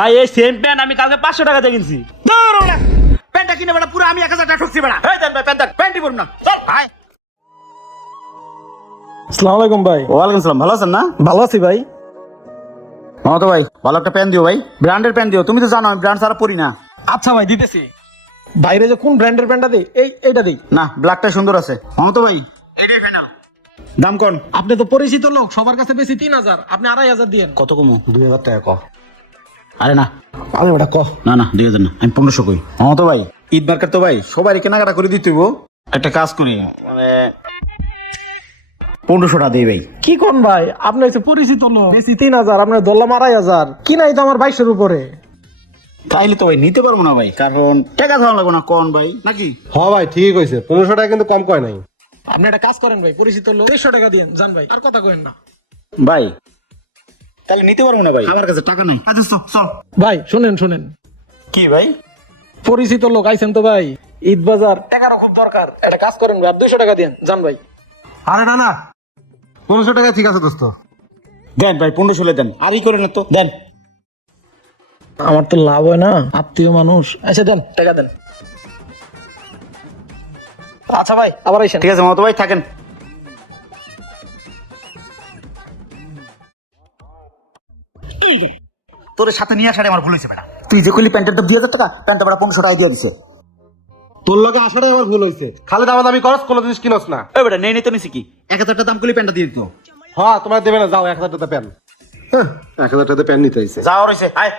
ভাই এই same pant আমি কালকে পাঁচশো টাকা দিয়ে কিনছি প্যান্টটা কিনে বেড়া পুরো আমি এক হাজার টাকা ঠকছি বেড়া। এই দেন ভাই প্যান্ট প্যান্টই পরুন না। চল ভাই আসসালামু আলাইকুম ভাই। ওয়ালাইকুম সালাম ভালো আছেন না? ভালো আছি ভাই। মামাতো ভাই ভালো একটা প্যান্ট দিও ভাই। ব্র্যান্ডের প্যান্ট দিও তুমি তো জানো আমি ব্র্যান্ড ছাড়া পরি না। আচ্ছা ভাই দিতেছি। বাইরে যে কোন ব্র্যান্ডের প্যান্টটা দিই এই এইটা দিই। না ব্ল্যাকটা সুন্দর আছে। মামাতো ভাই এটাই ফাইনাল দাম কোন? আপনি তো পরিচিত লোক সবার কাছে বেশি তিন হাজার আপনি আড়াই হাজার দিয়েন। কত কমো? দুই হাজার টাকা ক। আরে না। আরে ওটা ক। না না দুই হাজার না। আমি পনেরোশো কই হ্যাঁ তো ভাই ঈদ মার্কেট তো ভাই সবাই কেনাকাটা করে দিতে। একটা কাজ করি মানে পনেরোশো টাকা দিই ভাই। কি কোন ভাই? আপনি হচ্ছে পরিচিত লোক। বেশি তিন হাজার আপনার ধরলাম আড়াই হাজার। কি নাই তো আমার বাইশের উপরে? তাইলে তো ভাই নিতে পারব না ভাই কারণ টাকা দেওয়া লাগবো না কোন ভাই নাকি? হ্যাঁ ভাই ঠিক হয়েছে পনেরোশো টাকা কিন্তু কম কয় নাই। আপনি একটা কাজ করেন ভাই পরিচিত লোক। দেড়শো টাকা দিয়েন জান ভাই আর কথা কেন না। ভাই তাহলে নিতে পারব না ভাই? আমার কাছে টাকা নাই। আচ্ছা চল, চল। ভাই শুনেন শুনেন। কি ভাই? পরিচিত লোক আইছেন তো ভাই। ঈদ বাজার। টাকারও খুব দরকার। একটা কাজ করেন ভাই দুইশো টাকা দিয়েন জান ভাই। আরে না না। পনেরোশো টাকা ঠিক আছে দোস্ত। দেন ভাই পনেরোশো দেন। আর ই করে না তো। দেন। আমার তো লাভ হয় না আত্মীয় মানুষ। আচ্ছা দেন টাকা দেন। আচ্ছা ভাই আবার আইসেন। ঠিক আছে মামাতো ভাই থাকেন। তোর সাথে নিয়ে আসারে আমার ভুল হয়েছে বেটা। তুই যে কইলি প্যান্টের দাম দুই হাজার টাকা প্যান্টটা বেটা পনেরোশো টাকা দিয়ে দিছে। তোর লগে আসাটাই আমার ভুল হয়েছে। খালি দামা দামি করস কোনো জিনিস কিনস না। ওই বেটা নেই নেই তো নিছি কি? এক হাজার টাকা দাম করলি প্যান্টটা দিয়ে দিত। হ্যাঁ তোমার দেবে না যাও এক হাজার টাকা প্যান এক হাজার টাকা প্যান নিতে হয়েছে। যাওয়া রয়েছে আয়।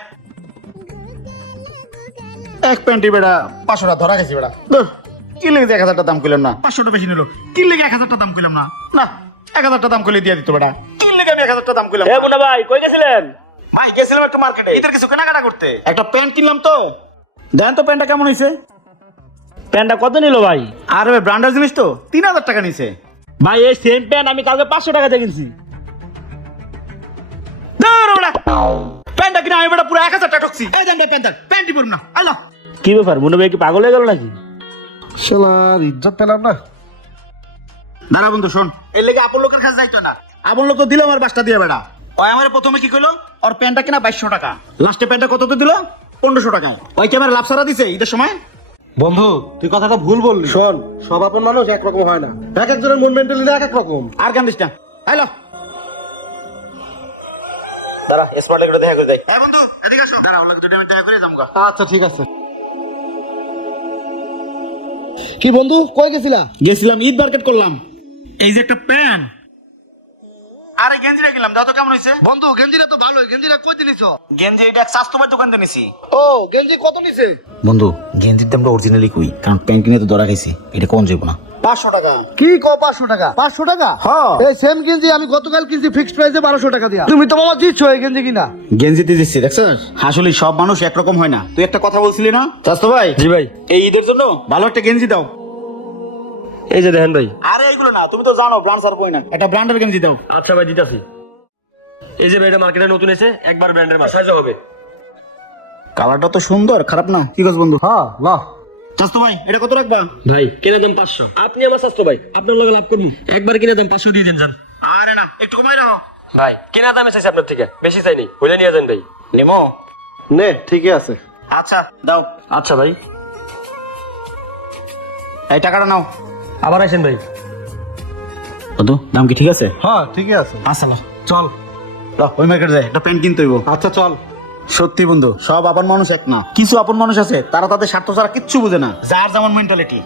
এক প্যান্টি বেড়া পাঁচশো টাকা ধরা গেছি বেড়া ধুর, কি লেগে এক হাজার টাকা দাম করলাম না? পাঁচশো টাকা বেশি নিল। কি লেগে এক হাজার টাকা দাম করলাম না? না এক হাজার টাকা দাম করলে দিয়ে দিত বেড়া কি লেগে আমি এক হাজার টাকা দাম করলাম এ মুন্না ভাই কই গেছিলেন? ভাই গেছিলাম একটু মার্কেটে ঈদের কিছু কেনাকাটা করতে? একটা প্যান্ট কিনলাম তো। দেন তো প্যান্টটা কেমন হয়েছে প্যান্টটা কত নিল ভাই? আরে ভাই ব্র্যান্ডের জিনিস তো তিন হাজার টাকা নিছে। ভাই এই সেম প্যান্ট আমি কালকে পাঁচশো টাকা দিয়ে কিনছি প্যান্টটা কিনে আমি বেড়া পুরো এক হাজার টাকা ঠকছি। এই দেন প্যান্টটা প্যান্টই পরুন না। আলো কি ব্যাপার মুন্না ভাই কি পাগল হয়ে গেল নাকি? শালার ইজ্জত পেলাম না। দাঁড়া বন্ধু শোন। এই লেগে আপন লোকের কাছে যাইতো না। আপন লোক তো দিল আমার বাসটা দিয়ে বেড়া। ওই আমার প্রথমে কি কইলো? ওর প্যান্টটা কিনা বাইশশো টাকা। লাস্টে প্যান্টটা কত তো দিল? পনেরোশো টাকা। ওই কি আমার লাভ সারা দিছে ঈদের সময়? বন্ধু তুই কথাটা ভুল বললি। শোন সব আপন মানুষ একরকম হয় না। এক একজনের মন মেন্টালিটি এক এক রকম আর কেন না। হ্যালো দাঁড়া স্মার্ট লেগে দেখা করে যাই। এই বন্ধু এদিকে আসো। দাঁড়া ওর দুটো মিনিট দেখা করে যাব আচ্ছা ঠিক আছে। কি বন্ধু কই গেছিলা? গেছিলাম ঈদ মার্কেট করলাম। এই যে একটা প্যান্ট আরে গেঞ্জিটা কিনলাম দাও তো কেমন হয়েছে বন্ধু গেঞ্জিটা তো ভালোই গেঞ্জিটা কই দিলিছ গেঞ্জি এটা স্বাস্থ্যবার দোকান থেকে নিছি। ও গেঞ্জি কত নিছে? বন্ধু গেঞ্জির দামটা অরিজিনালি কই? কারণ প্যান্ট কিনে তো ধরা খাইছি এটা কোন যাব না। পাঁচশো টাকা। কি ক পাঁচশো টাকা? পাঁচশো টাকা? হ্যাঁ। এই সেম গেঞ্জি আমি গতকাল কিনছি ফিক্সড প্রাইসে বারোশো টাকা দিয়া। তুমি তো মামা দিচ্ছ এই গেঞ্জি কিনা? গেঞ্জিতে দিচ্ছি দেখছিস আসলে সব মানুষ একরকম হয় না। তুই একটা কথা বলছিলি না? স্বাস্থ্য ভাই? জি ভাই। এই ঈদের জন্য ভালো একটা গেঞ্জি দাও। এই যে দেখেন ভাই। আরে এইগুলো না তুমি তো জানো ব্র্যান্ড সার কই না। একটা ব্র্যান্ডের গেঞ্জি দাও। আচ্ছা ভাই দিতাছি। এই যে ভাই এটা মার্কেটে নতুন এসে একবার ব্র্যান্ডের মাল। সাইজও হবে। কালারটা তো সুন্দর খারাপ না? ঠিক আছে বন্ধু? হ্যাঁ না স্বাস্থ্য ভাই এটা কত রাখবা? ভাই কেনা দাম পাঁচশো। আপনি আমার স্বাস্থ্য ভাই আপনার লগে লাভ করব। একবার কিনে দাম পাঁচশো দিয়ে দেন যান। আরে না একটু কমাই রাখো। ভাই কেনা দামে চাইছি আপনার থেকে বেশি চাইনি। হইলে নিয়ে যান ভাই। নেমো? নে ঠিকই আছে। আচ্ছা দাও। আচ্ছা ভাই। এই টাকাটা নাও। আবার আসেন ভাই। কত দাম কি ঠিক আছে? হ্যাঁ ঠিকই আছে। আচ্ছা লো চল। লো, ওই মার্কেট যায় একটা প্যান্ট কিনতে হইব। আচ্ছা চল। সত্যি বন্ধু সব আপন মানুষ এক না। কিছু আপন মানুষ আছে তারা তাদের স্বার্থ ছাড়া কিচ্ছু বুঝে না। যার যেমন মেন্টালিটি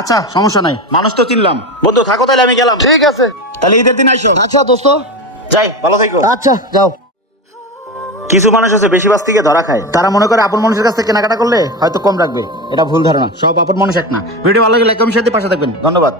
আচ্ছা সমস্যা নাই মানুষ তো চিনলাম। বন্ধু থাকো তাহলে আমি গেলাম। ঠিক আছে। তাহলে ঈদের দিন আইসো। আচ্ছা দোস্ত। যাই ভালো থাকো। আচ্ছা যাও। কিছু মানুষ আছে বেশি বাস থেকে ধরা খায়। তারা মনে করে আপন মানুষের কাছ থেকে কেনাকাটা করলে হয়তো কম রাখবে। এটা ভুল ধারণা। সব আপন মানুষ এক না। ভিডিও ভালো লাগলে লাইক কমেন্ট পাশে থাকবেন। ধন্যবাদ।